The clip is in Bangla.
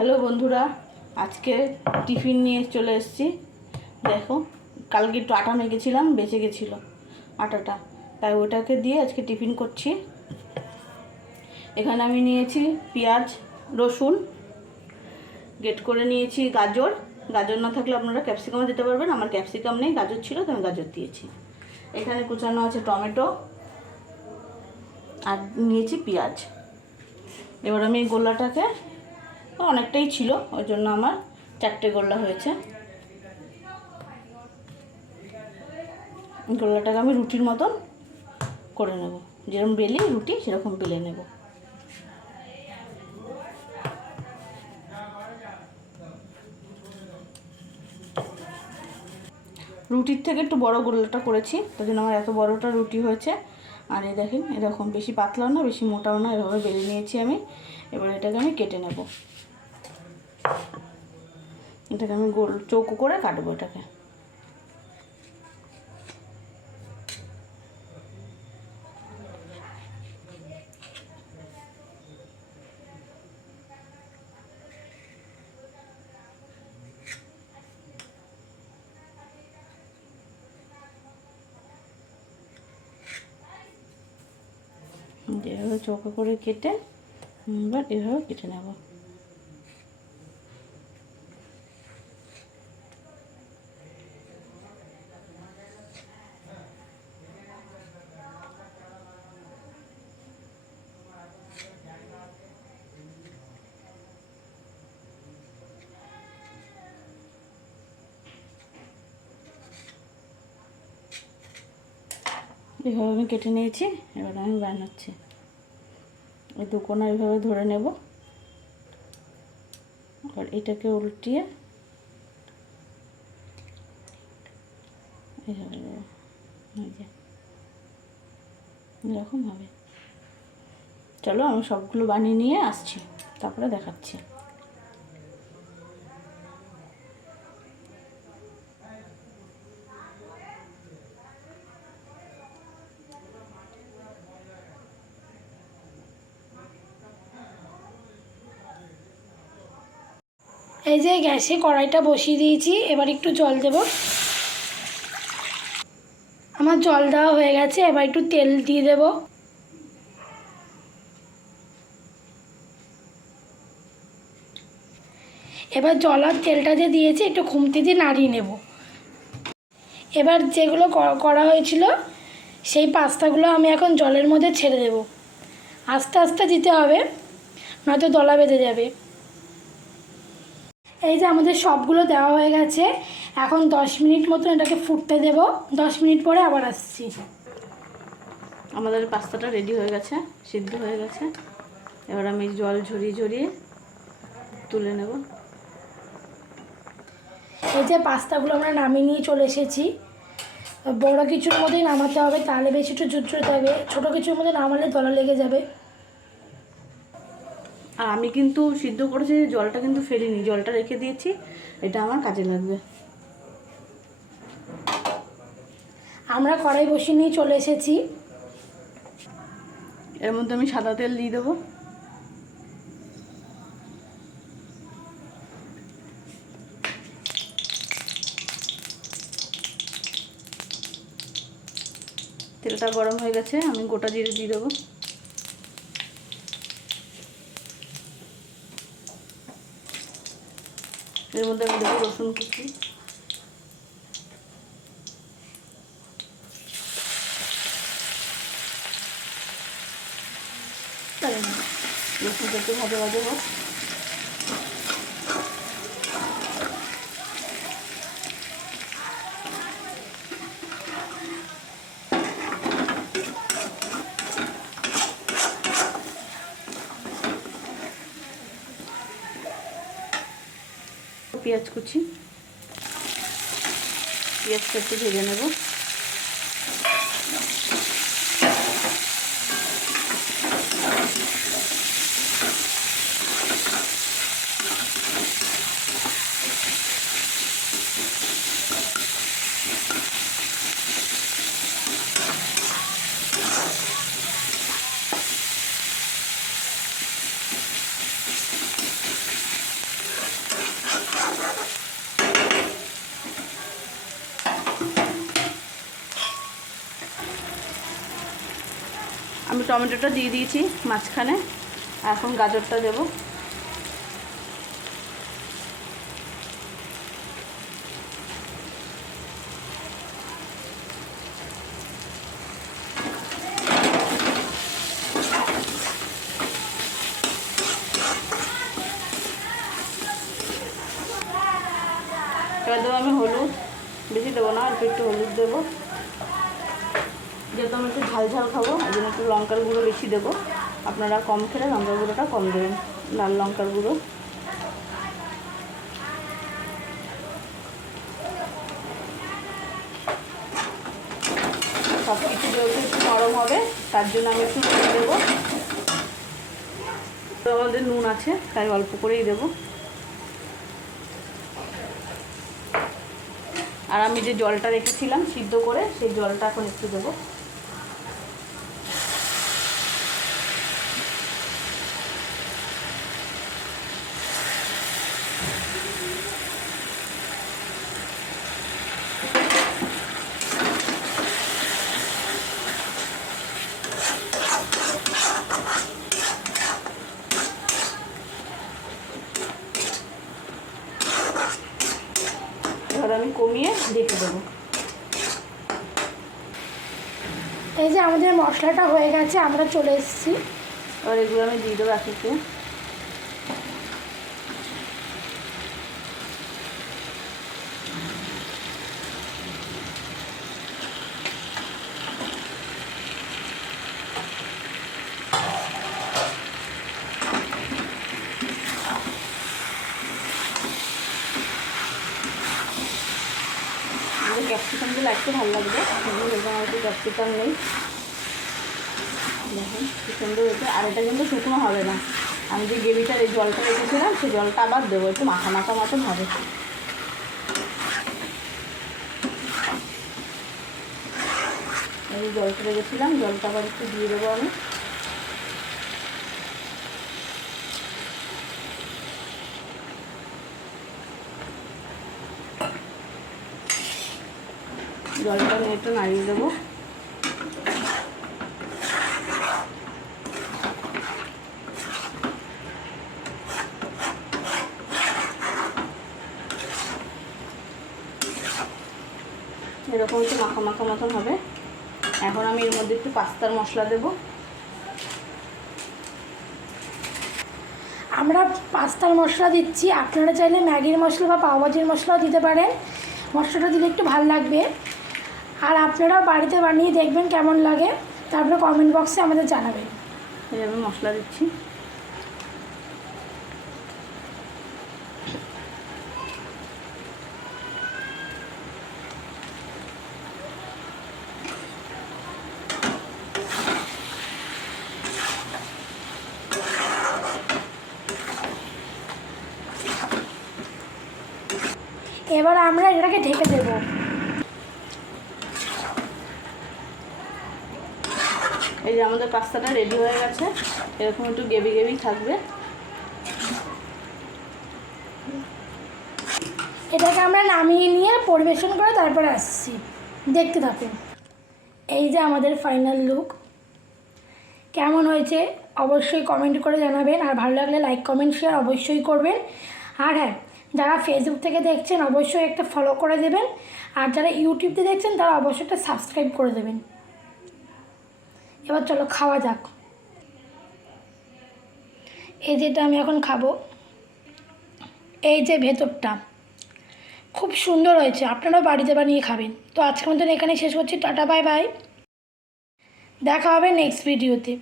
হ্যালো বন্ধুরা, আজকে টিফিন নিয়ে চলে এসেছি। দেখো, কালকে একটু আটা মেখেছিলাম, বেঁচে গেছিলো আটাটা, তাই ওটাকে দিয়ে আজকে টিফিন করছি। এখানে আমি নিয়েছি পেঁয়াজ, রসুন, গ্রেট করে নিয়েছি গাজর। গাজর না থাকলে আপনারা ক্যাপসিকামও দিতে পারবেন, আমার ক্যাপসিকাম নেই, গাজর ছিল তো আমি গাজর দিয়েছি। এখানে কুচানো আছে টমেটো আর নিয়েছি পেঁয়াজ। এবার আমি এই গোল্লাটাকে, অনেকটাই ছিল ওই জন্য আমার 4টে গোল্লা হয়েছে। গোল্লাটাকে আমি রুটির মতন করে নেব, যেরকম বেলি রুটি সেরকম বেলে নেব। রুটির থেকে একটু বড় গোল্লাটা করেছি, ওই জন্য আমার এত বড়টা রুটি হয়েছে। আর এই দেখেন, এরকম বেশি পাতলাও না বেশি মোটাও না, এভাবে বেলে নিয়েছি আমি। এবার এটাকে আমি কেটে নেব, এটাকে আমি গোল চৌকো করে কাটবো এটাকে। এভাবে চৌকো করে কেটে এবার এভাবে কেটে নেব। এভাবে আমি কেটে নিয়েছি, এবার আমি বানাচ্ছি। এই দুকোনা এইভাবে ধরে নেব, আর এটাকে উল্টিয়ে এইভাবে দেবো, এরকম হবে। চলো আমি সবগুলো বানিয়ে নিয়ে আসছি, তারপরে দেখাচ্ছি। এই যে গ্যাসে কড়াইটা বসিয়ে দিয়েছি, এবার একটু জল দেব। আমার জল দেওয়া হয়ে গেছে, এবার একটু তেল দিয়ে দেব। এবার জল আর তেলটা যে দিয়েছি একটু খুন্তি দিয়ে নাড়িয়ে নেব। এবার যেগুলো করা হয়েছিল সেই পাস্তাগুলো আমি এখন জলের মধ্যে ছেড়ে দেব। আস্তে আস্তে দিতে হবে, নয়তো দলা বেঁধে যাবে। এই যে আমাদের সবগুলো দেওয়া হয়ে গেছে, এখন 10 মিনিট মতন এটাকে ফুটতে দেব। 10 মিনিট পরে আবার আসছি। আমাদের পাস্তাটা রেডি হয়ে গেছে, সিদ্ধ হয়ে গেছে। এবার আমি জল ঝরিয়ে ঝরিয়ে তুলে নেব। এই যে পাস্তাগুলো আমরা নামিয়ে নিয়ে চলে এসেছি। বড় কিছুর মধ্যেই নামাতে হবে, তাহলে বেশি একটু ঝুরঝুরে থাকবে। ছোটো কিছুর মধ্যে নামালে দলা লেগে যাবে। আর আমি কিন্তু সিদ্ধ করেছি, জলটা কিন্তু ফেলিনি, জলটা রেখে দিয়েছি, এটা আমার কাজে লাগবে। আমরা কড়াই বসিয়ে নিয়ে চলে এসেছি। এর মধ্যে আমি সাদা তেল দিয়ে দেবো। তেলটা গরম হয়ে গেছে, আমি গোটা জিরে দিয়ে দেবো। এর মধ্যে আমি দেবো রসুন কুচি, রসুনটা একটু ভাজা ভাজা হোক। পেঁয়াজ কুচি, পেঁয়াজটা একটু ভেজে নেব। টমেটোটা দিয়ে দিয়েছি মাঝখানে, এখন গাজরটা দেবো। এবার দেবো আমি হলুদ, বেশি দেবো না, অল্প একটু হলুদ দেবো, যেহেতু আমি একটু ঝাল ঝাল খাবো এই জন্য একটু লঙ্কার গুঁড়ো বেশি দেবো। আপনারা কম খেলে লঙ্কার গুঁড়োটা কম দেবেন, লাল লঙ্কার গুঁড়ো। সব কিছু যেহেতু একটু নরম হবে তার জন্য আমি একটু নুন দেবো। তো আমাদের নুন আছে তাই অল্প করেই দেবো। আর আমি যে জলটা রেখেছিলাম সিদ্ধ করে সেই জলটা এখন একটু দেবো। এবার আমি কমিয়ে ঢেকে দেবো। এই যে আমাদের মশলাটা হয়ে গেছে, আমরা চলে এসেছি। এবার এগুলো আমি দিয়ে দেবো একে। ক্যাপসিকামগুলো একটু ভালো লাগবে, আমার একটু ক্যাপসিকাম নেই। দেখুন কি সুন্দর হয়েছে। আর এটা কিন্তু শুকনো হবে না, আমি যে গ্রেভিটার এই জলটা রেখেছিলাম সেই জলটা আবার দেবো, একটু মাখা মাখা মতন হবে। এই জলটা রেখেছিলাম জলটা আবার একটু দিয়ে দেবো আমি। জলটা নিয়ে একটু নাড়িয়ে দেবো। এরকম একটু মাখা মাখা মতন হবে। এখন আমি এর মধ্যে একটু পাস্তার মশলা দেবো। আমরা পাস্তার মশলা দিচ্ছি, আপনারা চাইলে ম্যাগির মশলা বা পাওভাজির মশলাও দিতে পারেন। মশলাটা দিলে একটু ভালো লাগবে। আর আপনারাও বাড়িতে বানিয়ে দেখবেন কেমন লাগে, তারপরে কমেন্ট বক্সে আমাদের জানাবেন। এই আমি মশলা দিচ্ছি। এবার আমরা এটাকে ঢেকে দেবো। এই যে আমাদের পাস্তাটা রেডি হয়ে গেছে, এরকম একটু গ্রেভি গ্রেভি থাকবে। এটাকে আমরা নামিয়ে নিয়ে পরিবেশন করে তারপরে আসছি, দেখতে থাকুন। এই যে আমাদের ফাইনাল লুক, কেমন হয়েছে অবশ্যই কমেন্ট করে জানাবেন। আর ভালো লাগলে লাইক কমেন্ট শেয়ার অবশ্যই করবেন। আর হ্যাঁ, যারা ফেসবুক থেকে দেখছেন অবশ্যই একটা ফলো করে দেবেন, আর যারা ইউটিউব থেকে দেখছেন তারা অবশ্যই একটা সাবস্ক্রাইব করে দেবেন। এবার চলো খাওয়া যাক। এই যেটা আমি এখন খাবো, এই যে ভেতরটা খুব সুন্দর হয়েছে, আপনারাও বাড়িতে বানিয়ে খাবেন। তো আজকের মতন এখানে শেষ করছি, টাটা বাই বাই, দেখা হবে নেক্সট ভিডিওতে।